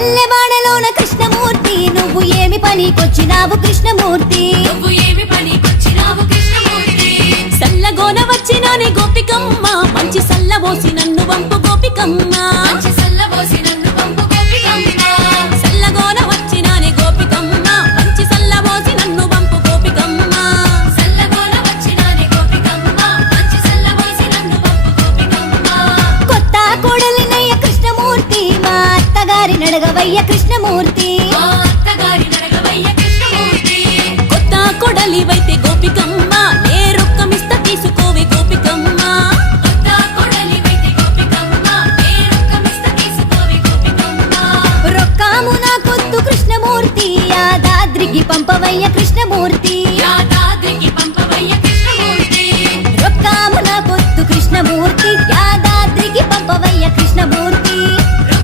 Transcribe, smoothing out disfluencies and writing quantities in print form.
పల్లెవాడలోన కృష్ణమూర్తి నువ్వు ఏమి పనికొచ్చినావు కృష్ణమూర్తి సల్లగోన వచ్చినానే గోపికమ్మ మంచి సల్లబోసి నన్ను వంపు గోపికమ్మ సల్లగోన వచ్చినానే గోపికమ్మ మంచి సల్లబోసి నన్ను వంపు గోపికమ్మ కొత్త కోడలినయ్య కృష్ణమూర్తి మా అత్తగారి నడగవయ్య కృష్ణమూర్తి కొత్త కొడలివైతే గోపికమ్మ నే రొక్కమిస్త తీసుకోవే గోపికమ్మ రొక్కాము నా కొత్తు కృష్ణమూర్తి యాదాద్రికి పంపవయ్య కృష్ణమూర్తి రొక్కాము నా కొత్తు కృష్ణమూర్తి యాదాద్రికి పంపవయ్య కృష్ణమూర్తి